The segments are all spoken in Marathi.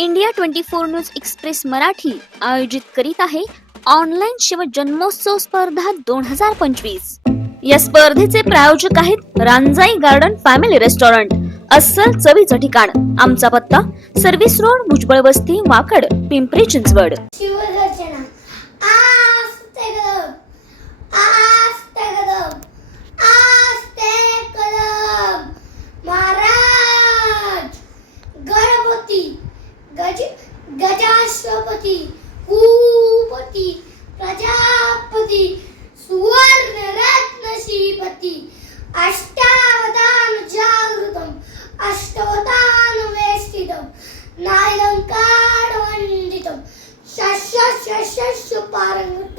India twenty four news express Marathi आयोजित करीत आहे ऑनलाईन शिव जन्मोत्सव स्पर्धा दोन हजार पंचवीस. या स्पर्धेचे प्रायोजक आहेत रांजाई गार्डन फॅमिली रेस्टॉरंट अस्सल चवीचं ठिकाण आमचा पत्ता सर्व्हिस रोड भुजबळ वस्ती वाकड पिंपरी चिंचवड. राष्ट्रपती भूपती प्रजापती सुवर्ण रत्न श्रीपती अष्टावधान जागृतम अष्टवधान वेष्टितम नायलंकार वंदितम शश शश पारंगतम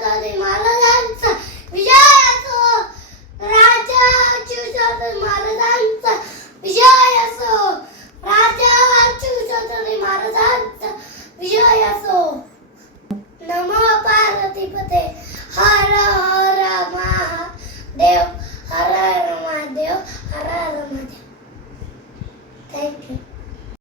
दादे महाराजांचा विजय असो. राजा शिवचंद्र महाराजांचा विजय असो. राजा शिवचंद्र महाराजांचा विजय असो. नमो पार्वती पते